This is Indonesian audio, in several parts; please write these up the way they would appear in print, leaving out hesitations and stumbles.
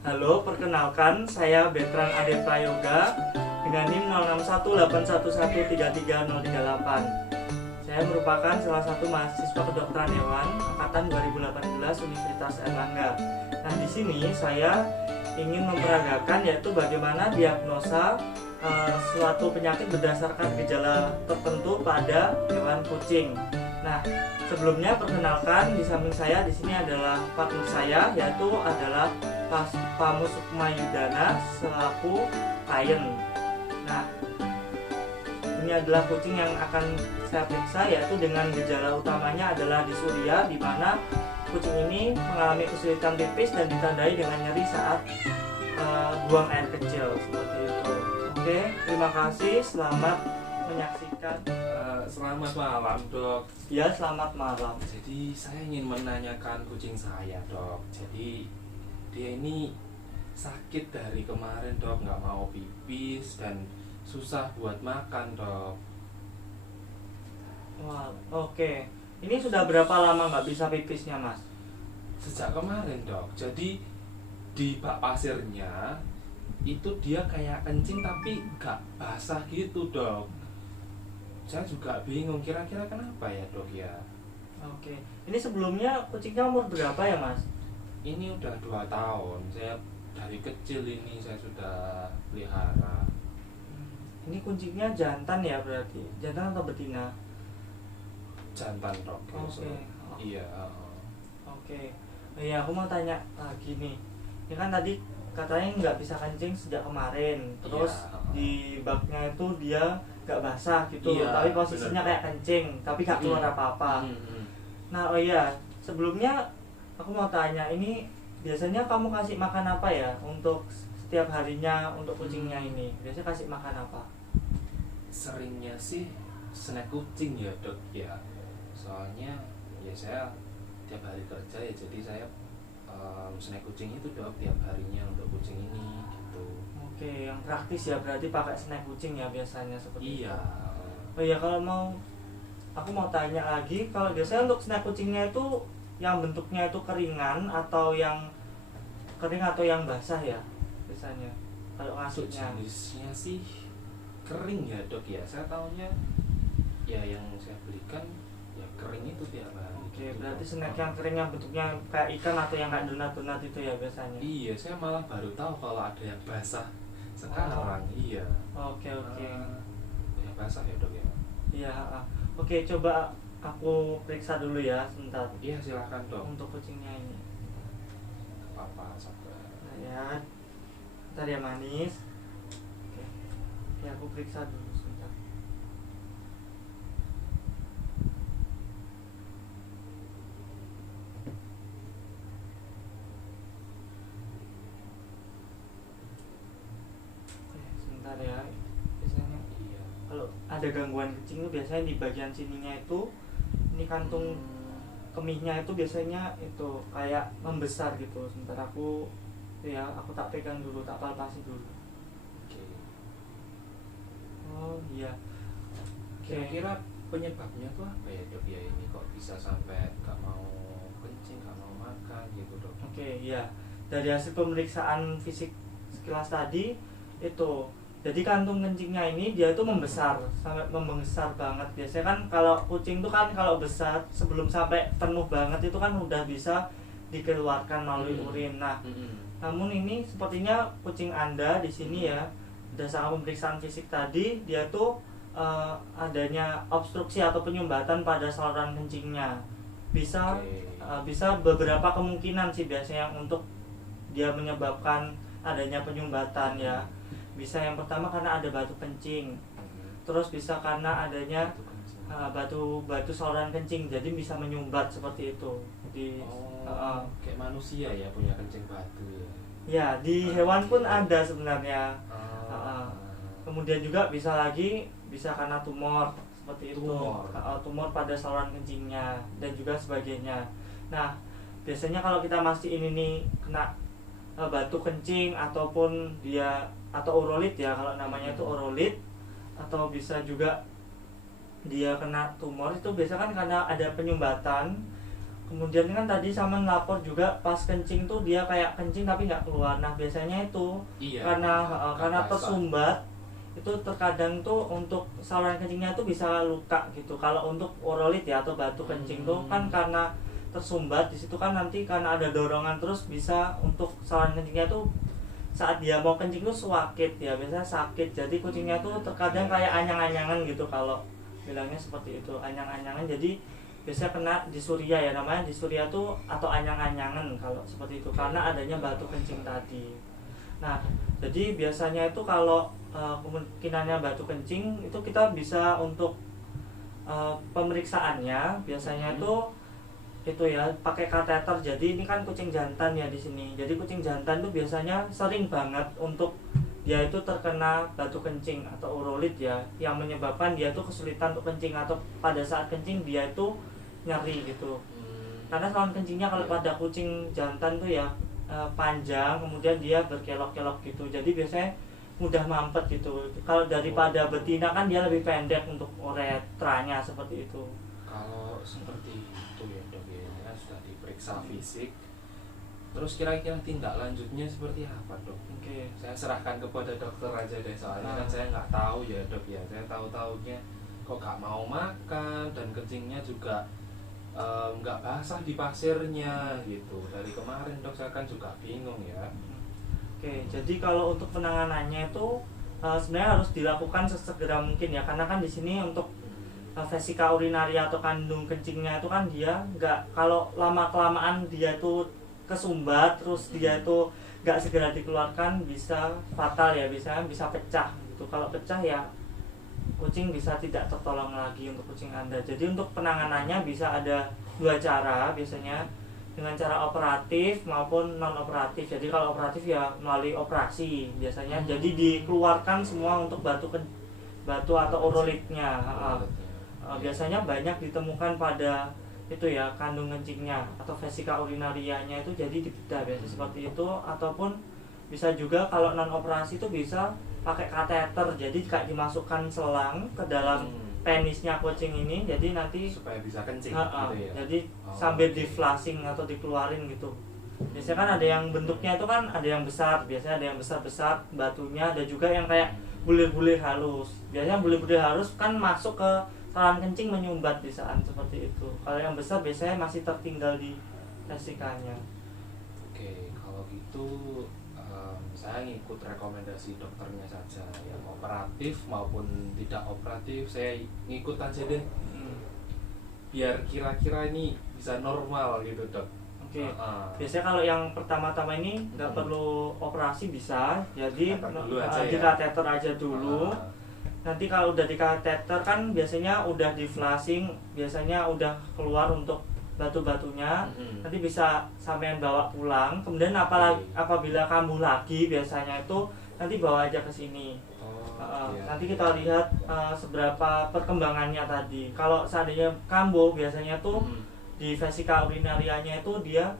Halo, perkenalkan saya Betran Ade Prayoga dengan NIM 061811333038. Saya merupakan salah satu mahasiswa kedokteran hewan angkatan 2018 Universitas Airlangga. Nah, di sini saya ingin memperagakan yaitu bagaimana diagnosa suatu penyakit berdasarkan gejala tertentu pada hewan kucing. Nah, sebelumnya perkenalkan di samping saya di sini adalah partner saya yaitu adalah Pamus Sukmayudana selaku klien. Nah, ini adalah kucing yang akan saya periksa yaitu dengan gejala utamanya adalah disuria, di mana kucing ini mengalami kesulitan pipis dan ditandai dengan nyeri saat buang air kecil seperti itu. Oke, terima kasih. Selamat menyaksikan. Selamat malam, Dok. Ya, selamat malam. Jadi saya ingin menanyakan kucing saya, Dok. Jadi dia ini sakit dari kemarin, Dok, nggak mau pipis dan susah buat makan, Dok. Wah, oke. Ini sudah berapa lama nggak bisa pipisnya, Mas? Sejak kemarin, Dok. Jadi di bak pasirnya itu dia kayak kencing tapi nggak basah gitu, Dok. Saya juga bingung kira-kira kenapa ya, Dok ya. Oke. Ini sebelumnya kucingnya umur berapa ya, Mas? Ini udah 2 tahun. Saya dari kecil ini saya sudah pelihara. Ini kucingnya jantan ya berarti? Jantan atau betina? Jantan, Dok. Oke. Iya. Oke. Iya, aku mau tanya lagi nih. Ini kan tadi katanya nggak bisa kencing sejak kemarin. Terus Iya. di baknya itu dia nggak basah gitu. Iya, Tapi posisinya bener. kayak kencing, tapi nggak keluar apa-apa. Nah, oh iya, sebelumnya aku mau tanya, ini biasanya kamu kasih makan apa ya untuk setiap harinya untuk kucingnya ini? Biasanya kasih makan apa? Seringnya sih snack kucing ya, Dok ya. Soalnya ya saya tiap hari kerja ya, jadi saya snack kucing itu, Dok, tiap harinya untuk kucing ini gitu. Oke, yang praktis ya berarti pakai snack kucing ya biasanya seperti Iya. itu. Oh iya, kalau mau aku mau tanya lagi, kalau biasanya untuk snack kucingnya itu yang bentuknya itu keringan atau yang kering atau yang basah ya biasanya kalau ngasihnya? Jenisnya sih kering ya, Dok ya. Saya tahunya ya yang saya belikan ya kering itu tiap hari. Oke, gitu, berarti Dok. snack yang kering yang bentuknya kayak ikan atau yang kayak donat-donat itu ya biasanya? Iya, saya malah baru tahu kalau ada yang basah sekarang. Iya. Oke, oke. Yang basah ya, Dok ya. Iya, oke, coba aku periksa dulu ya sebentar Iya, silakan, Dok. untuk kucingnya ini. Apa sabar. Nah, ya, bentar ya manis. Oke, ya aku periksa dulu sebentar. Sebentar ya. Biasanya Iya. kalau ada gangguan kencing itu biasanya di bagian sininya itu, ini kantung kemihnya itu biasanya itu kayak membesar gitu. Sebentar aku tak pegang dulu, tak palpasi dulu. Oke. Oh iya. Kira-kira penyebabnya tuh apa ya, Dok ya, ini kok bisa sampai nggak mau kencing, nggak mau makan gitu, Dok? Oke, iya. Dari hasil pemeriksaan fisik sekilas tadi itu, jadi kantung kencingnya ini dia itu membesar, sampai membesar banget. Biasanya kan kalau kucing itu kan kalau besar sebelum sampai penuh banget itu kan udah bisa dikeluarkan melalui urin. Nah, namun ini sepertinya kucing Anda di sini ya, berdasarkan pemeriksaan fisik tadi dia tuh adanya obstruksi atau penyumbatan pada saluran kencingnya. Bisa Oke. bisa beberapa kemungkinan sih biasanya untuk dia menyebabkan adanya penyumbatan ya. Bisa yang pertama karena ada batu kencing, terus bisa karena adanya Itu kencing. batu saluran kencing, jadi bisa menyumbat seperti itu di Kayak manusia ya punya kencing batu ya. ya di hewan pun ada sebenarnya. Ah. Kemudian juga bisa karena tumor seperti itu. Tumor. Tumor pada saluran kencingnya dan juga sebagainya. Nah, biasanya kalau kita mastiin ini kena batu kencing ataupun dia atau urolit ya, kalau namanya itu urolit, atau bisa juga dia kena tumor, itu biasa kan karena ada penyumbatan. kemudian kan tadi sama lapor juga pas kencing tuh dia kayak kencing tapi nggak keluar. Nah biasanya itu Iya, karena basah. tersumbat itu terkadang tuh untuk saluran kencingnya tuh bisa luka gitu. Kalau untuk orolit ya atau batu kencing tuh kan karena tersumbat di situ kan nanti karena ada dorongan terus bisa untuk saluran kencingnya tuh saat dia mau kencing tuh sakit ya, biasanya sakit. Jadi kucingnya tuh terkadang kayak anyang-anyangan gitu, kalau bilangnya seperti itu, anyang-anyangan. Jadi biasanya kena disuria ya, namanya disuria tuh atau anyang-anyangan kalau seperti itu karena adanya batu kencing tadi. Nah jadi biasanya itu kalau kemungkinannya batu kencing itu kita bisa untuk pemeriksaannya biasanya itu ya pakai kateter. Jadi ini kan kucing jantan ya di sini. Jadi kucing jantan tuh biasanya sering banget untuk dia itu terkena batu kencing atau urolit ya, yang menyebabkan dia tuh kesulitan untuk kencing atau pada saat kencing dia itu nyeri gitu. Karena saluran kencingnya kalau pada kucing jantan tuh ya panjang, kemudian dia berkelok-kelok gitu. Jadi biasanya mudah mampet gitu. Kalau daripada betina kan dia lebih pendek untuk uretranya seperti itu. Kalau seperti itu ya dok ya, ini kan sudah diperiksa fisik. Terus kira-kira tindak lanjutnya seperti apa dok? Oke. Saya serahkan kepada dokter aja deh, soalnya kan saya nggak tahu ya dok ya. Saya tahu-taunya kok nggak mau makan dan kencingnya juga nggak basah di pasirnya gitu. Dari kemarin dok saya kan juga bingung ya. Oke, jadi kalau untuk penanganannya itu sebenarnya harus dilakukan sesegera mungkin ya, karena kan di sini untuk vesika urinaria atau kandung kencingnya itu kan dia nggak, kalau lama kelamaan dia itu kesumbat terus dia itu nggak segera dikeluarkan bisa fatal ya, bisa pecah gitu. Kalau pecah ya kucing bisa tidak tertolong lagi untuk kucing Anda. Jadi untuk penanganannya bisa ada dua cara biasanya, dengan cara operatif maupun non operatif. Jadi kalau operatif ya melalui operasi biasanya. Jadi dikeluarkan semua untuk batu atau urolitnya. Biasanya banyak ditemukan pada itu ya kandung kencingnya atau vesika urinarianya itu, jadi dibedah biasa seperti itu. Ataupun bisa juga kalau non operasi itu bisa pakai kateter, jadi kayak dimasukkan selang ke dalam penisnya kucing ini, jadi nanti supaya bisa kencing gitu ya. Jadi sambil di flushing atau dikeluarin gitu. Biasanya kan ada yang bentuknya itu kan ada yang besar, biasanya ada yang besar-besar batunya, ada juga yang kayak bulir-bulir halus. Biasanya bulir-bulir halus kan masuk ke saluran kencing menyumbat di saat seperti itu. Kalau yang besar biasanya masih tertinggal di vesikanya. Oke, kalau gitu saya ngikut rekomendasi dokternya saja, yang operatif maupun tidak operatif saya ngikut aja deh. Biar kira-kira ini bisa normal gitu dok. Oke. Biasanya kalau yang pertama-tama ini nggak perlu operasi bisa, jadi di kateter aja dulu. Nanti kalau udah di kateter kan biasanya udah di flushing, biasanya udah keluar untuk batu-batunya. Nanti bisa sampean bawa pulang. Kemudian apabila kambuh lagi biasanya itu nanti bawa aja ke sini. Nanti kita lihat seberapa perkembangannya tadi. Kalau seandainya kambuh biasanya tuh di vesika urinarianya itu dia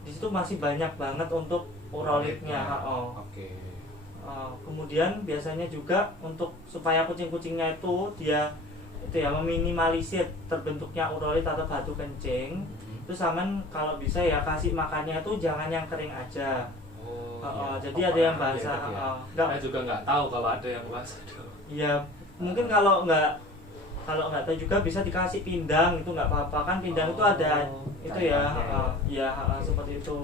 di situ masih banyak banget untuk urolitnya. Kemudian biasanya juga untuk supaya kucing-kucingnya itu ya meminimalisir terbentuknya urolit atau batu kencing, itu saman kalau bisa ya kasih makannya itu jangan yang kering aja. Jadi ada yang basah. Saya juga nggak tahu kalau ada yang basah. Iya, mungkin kalau nggak tahu juga bisa dikasih pindang, itu nggak apa-apa kan, pindang itu ada itu ya, seperti itu.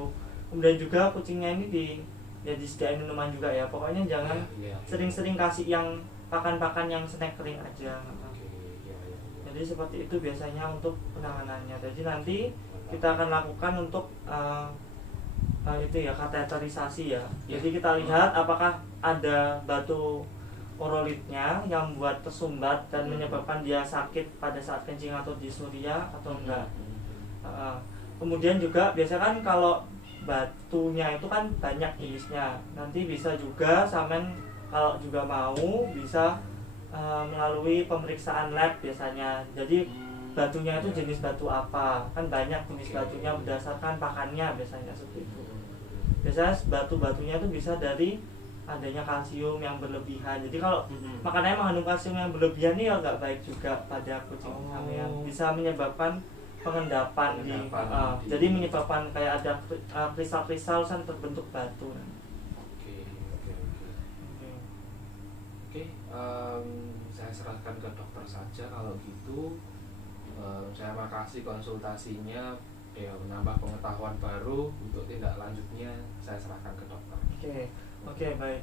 Kemudian juga kucingnya ini disediain minuman juga ya. Pokoknya jangan sering-sering kasih yang pakan-pakan yang snack kering aja. Jadi seperti itu biasanya untuk penanganannya. Jadi nanti kita akan lakukan untuk itu ya kateterisasi ya. Jadi kita lihat apakah ada batu urolitnya yang membuat tersumbat dan menyebabkan dia sakit pada saat kencing atau disuria atau enggak. Kemudian juga biasanya kan kalau batunya itu kan banyak jenisnya. Nanti bisa juga samen kalau juga mau bisa melalui pemeriksaan lab biasanya. Jadi batunya itu jenis batu apa, kan banyak jenis batunya berdasarkan pakannya biasanya seperti itu. Biasanya batu-batunya itu bisa dari adanya kalsium yang berlebihan. Jadi kalau makanannya mengandung kalsium yang berlebihan ini ya nggak baik juga pada kucing sampean, bisa menyebabkan pengendapan Pengendapan jadi menyebabkan kayak ada kristal-kristal terbentuk batu. Oke, oke, oke. Oke, saya serahkan ke dokter saja kalau gitu. Saya makasih konsultasinya, ya menambah pengetahuan baru. Untuk tindak lanjutnya saya serahkan ke dokter. Oke, baik.